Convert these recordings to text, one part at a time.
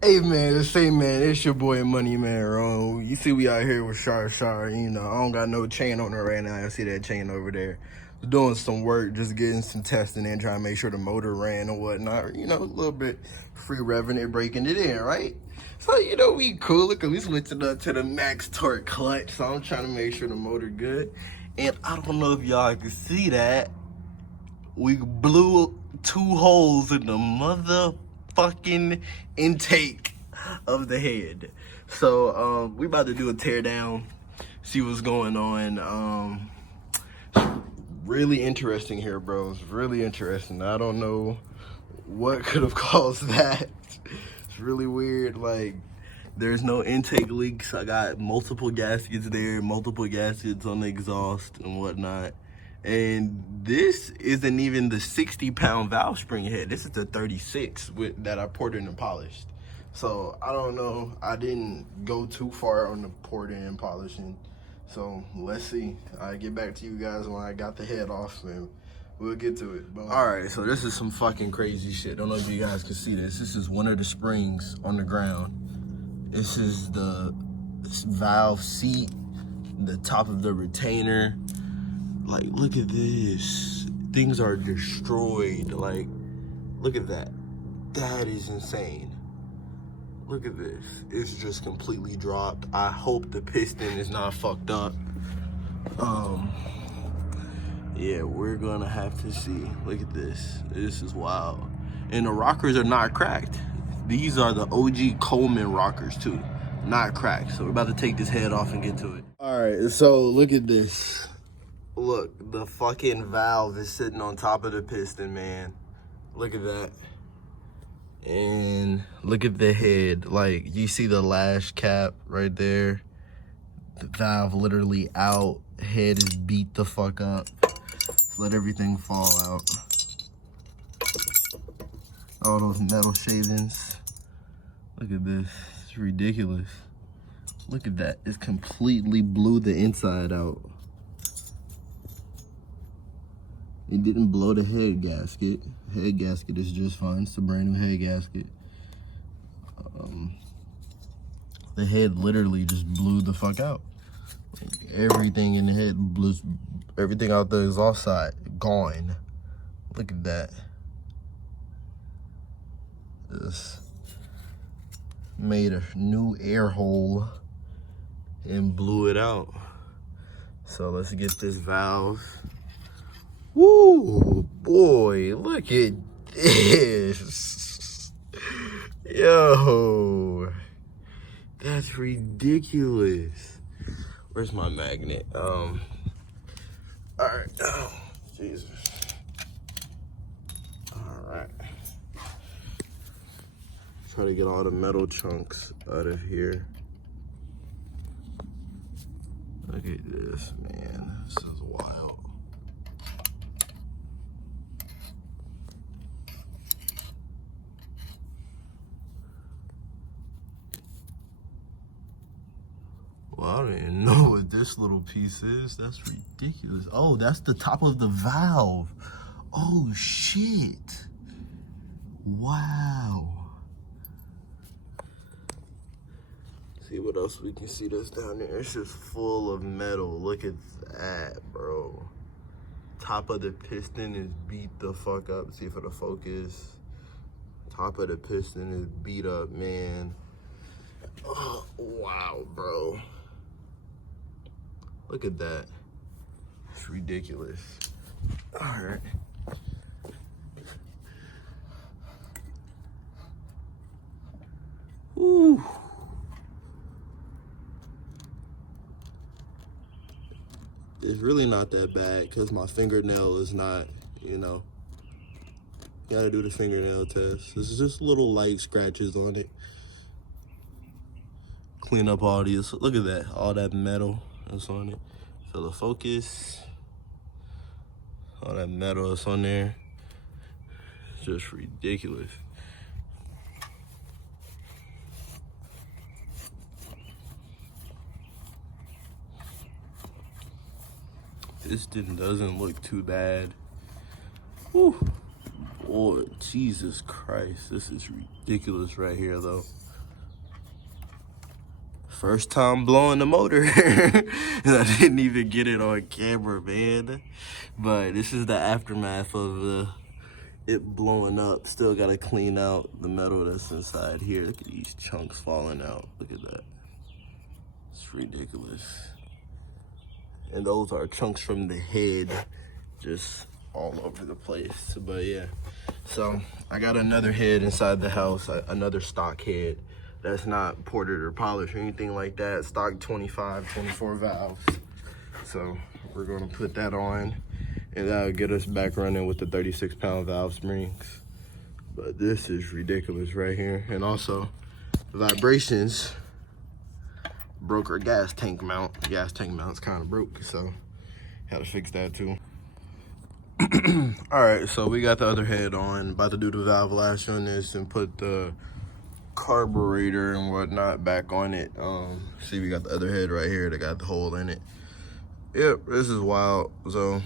Hey man, it's your boy Moneyman Rome. You see we out here with Char, you know, I don't got no chain on her right now. I see that chain over there. Doing some work, just getting some testing in, trying to make sure the motor ran and whatnot. You know, a little bit free revving it, breaking it in, right? So, you know, we cool because we switching up to the max torque clutch. So I'm trying to make sure the motor good. And I don't know if y'all can see that. We blew 2 holes in the motherfucking intake of the head. So we about to do a tear down, see what's going on. Really interesting here, bros. Really interesting. I don't know what could have caused that. It's really weird. Like, there's no intake leaks. I got multiple gaskets there, multiple gaskets on the exhaust and whatnot. And this isn't even the 60-pound valve spring head. This is the 36 that I ported and polished. So I don't know. I didn't go too far on the porting and polishing. So let's see. I'll get back to you guys when I got the head off and we'll get to it. All right, so this is some fucking crazy shit. Don't know if you guys can see this. This is one of the springs on the ground. This is the valve seat, the top of the retainer. Like, look at this. Things are destroyed. Like, look at that. That is insane. Look at this. It's just completely dropped. I hope the piston is not fucked up. Yeah, we're gonna have to see. Look at this. This is wild. And the rockers are not cracked. These are the OG Coleman rockers too. Not cracked. So we're about to take this head off and get to it. All right, so look at this. Look, the fucking valve is sitting on top of the piston, man. Look at that. And look at the head. Like, you see the lash cap right there? The valve literally out. Head is beat the fuck up. Let everything fall out. All those metal shavings. Look at this. It's ridiculous. Look at that. It completely blew the inside out. It didn't blow the head gasket. Head gasket is just fine. It's a brand new head gasket. The head literally just blew the fuck out. Like, everything in the head blew, everything out the exhaust side, gone. Look at that. Just made a new air hole and blew it out. So let's get this valve. Woo, boy, look at this. Yo, that's ridiculous. Where's my magnet? All right, oh, Jesus. All right. Try to get all the metal chunks out of here. Look at this, man. This is wild. Well, I don't even know what this little piece is. That's ridiculous. Oh, that's the top of the valve. Oh, shit. Wow. See what else we can see that's down there. It's just full of metal. Look at that, bro. Top of the piston is beat the fuck up. See for the focus. Top of the piston is beat up, man. Oh, wow, bro. Look at that. It's ridiculous. All right. Ooh. It's really not that bad because my fingernail is not, you know, gotta do the fingernail test. This is just little light scratches on it. Clean up all these. Look at that, all that metal that's on it. So the focus, all that metal that's on there, it's just ridiculous. Piston doesn't look too bad. Whew. Boy, Jesus Christ, this is ridiculous right here though. First time blowing the motor. And I didn't even get it on camera, man. But this is the aftermath of it blowing up. Still gotta clean out the metal that's inside here. Look at these chunks falling out. Look at that. It's ridiculous. And those are chunks from the head, just all over the place. But yeah, so I got another head inside the house, another stock head that's not ported or polished or anything like that. Stock 25, 24 valves. So we're gonna put that on, and that'll get us back running with the 36-pound valve springs. But this is ridiculous right here. And also, the vibrations broke our gas tank mount. The gas tank mount's kind of broke, so had to fix that too. All right, so we got the other head on. About to do the valve lash on this and put the carburetor and whatnot back on it. See, we got the other head right here that got the hole in it. Yep, this is wild. So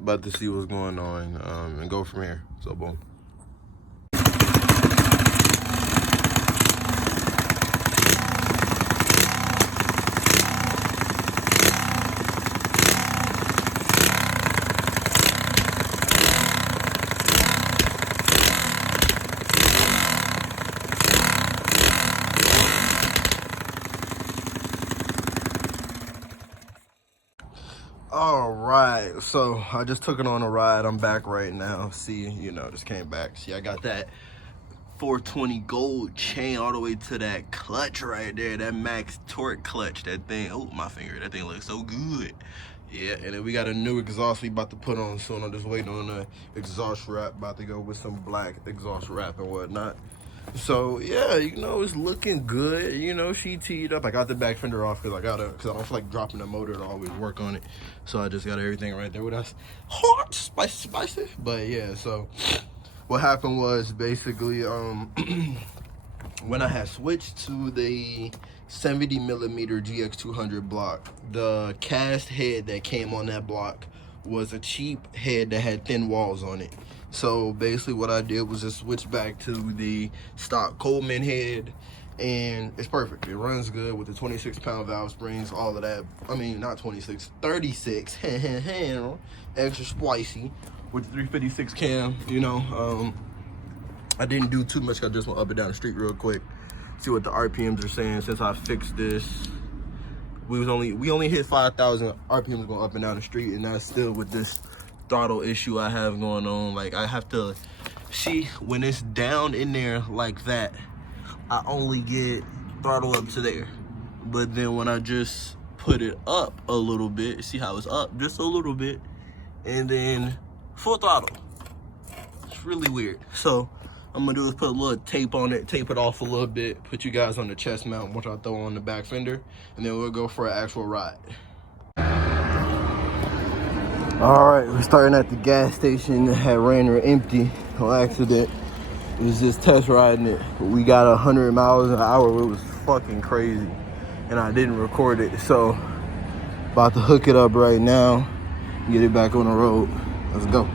about to see what's going on and go from here. So boom. All right, so I just took it on a ride. I'm back right now. See, just came back. See, I got that 420 gold chain all the way to that clutch right there, that max torque clutch. That thing, oh, my finger, that thing looks so good. Yeah, and then we got a new exhaust we about to put on soon. I'm just waiting on the exhaust wrap. About to go with some black exhaust wrap and whatnot. So yeah, it's looking good. She teed up. I got the back fender off because I don't feel like dropping the motor to always work on it. So I just got everything right there with us. Hot, spicy. But yeah, so what happened was basically when I had switched to the 70mm GX200 block, the cast head that came on that block was a cheap head that had thin walls on it. So basically what I did was just switch back to the stock Coleman head, and it's perfect. It runs good with the 26-pound valve springs, all of that. I mean, not 26, 36, extra spicy with the 356 cam, I didn't do too much. I just went up and down the street real quick, see what the RPMs are saying. Since I fixed this, we only hit 5,000 RPMs going up and down the street, and that's still with this throttle issue I have going on. Like, I have to see when it's down in there like that, I only get throttle up to there. But then when I just put it up a little bit, see how it's up just a little bit, and then full throttle, it's really weird. So I'm gonna do is put a little tape on it, tape it off a little bit, put you guys on the chest mount, which I'll throw on the back fender, and then we'll go for an actual ride. All right, we're starting at the gas station. It had ran her empty on accident. It was just test riding it. We got 100 miles an hour. It was fucking crazy, and I didn't record it. So about to hook it up right now, get it back on the road. Let's go.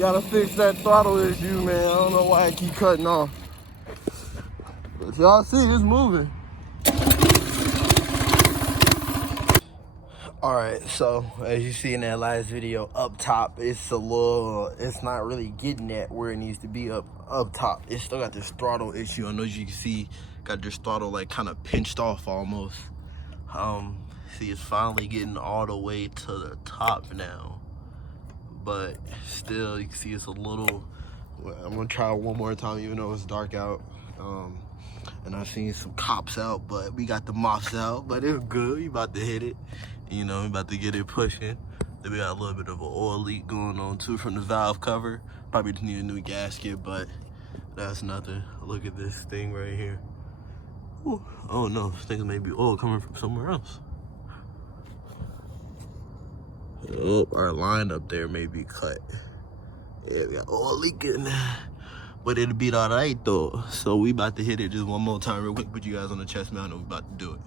Gotta fix that throttle issue, man. I don't know why I keep cutting off. But y'all see, it's moving. All right, so as you see in that last video, up top, it's not really getting at where it needs to be up top. It still got this throttle issue. I know you can see, got this throttle like kind of pinched off almost. See, it's finally getting all the way to the top now, but still, you can see it's a little. I'm gonna try one more time, even though it's dark out. And I've seen some cops out, but we got the mops out, but it's good. We about to hit it. You know, we about to get it pushing. Then we got a little bit of an oil leak going on too from the valve cover. Probably just need a new gasket, but that's nothing. Look at this thing right here. Ooh. Oh no, this thing may be oil coming from somewhere else. Oh, our line up there may be cut. Yeah, we got oil leaking. But it'll be all right though. So we about to hit it just one more time real quick, put you guys on the chest mount, and we about to do it.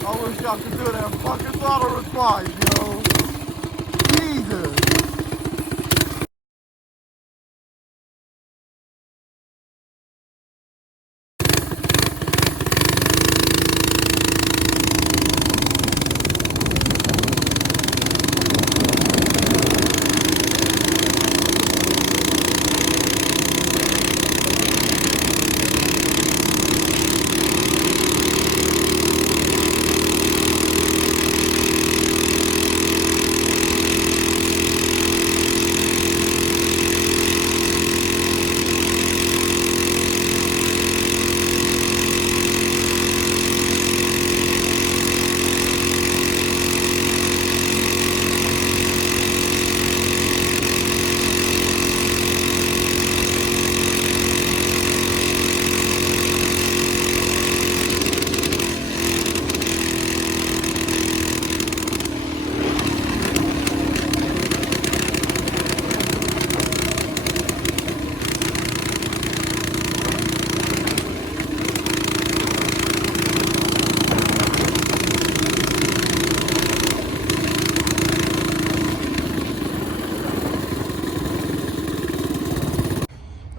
I wish y'all could do that fucking throttle response, yo. Jesus.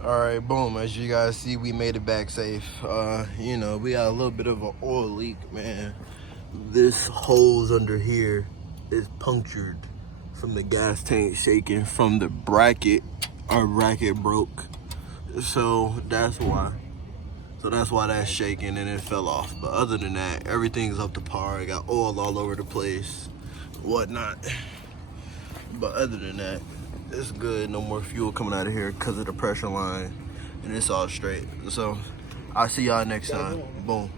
All right, boom, as you guys see, we made it back safe. You know, we got a little bit of an oil leak, man. This hose under here is punctured from the gas tank shaking from the bracket. Our bracket broke, so that's why. That's shaking and it fell off. But other than that, everything's up to par. I got oil all over the place, whatnot. But other than that, it's good. No more fuel coming out of here because of the pressure line, and it's all straight. So I'll see y'all next time. Boom.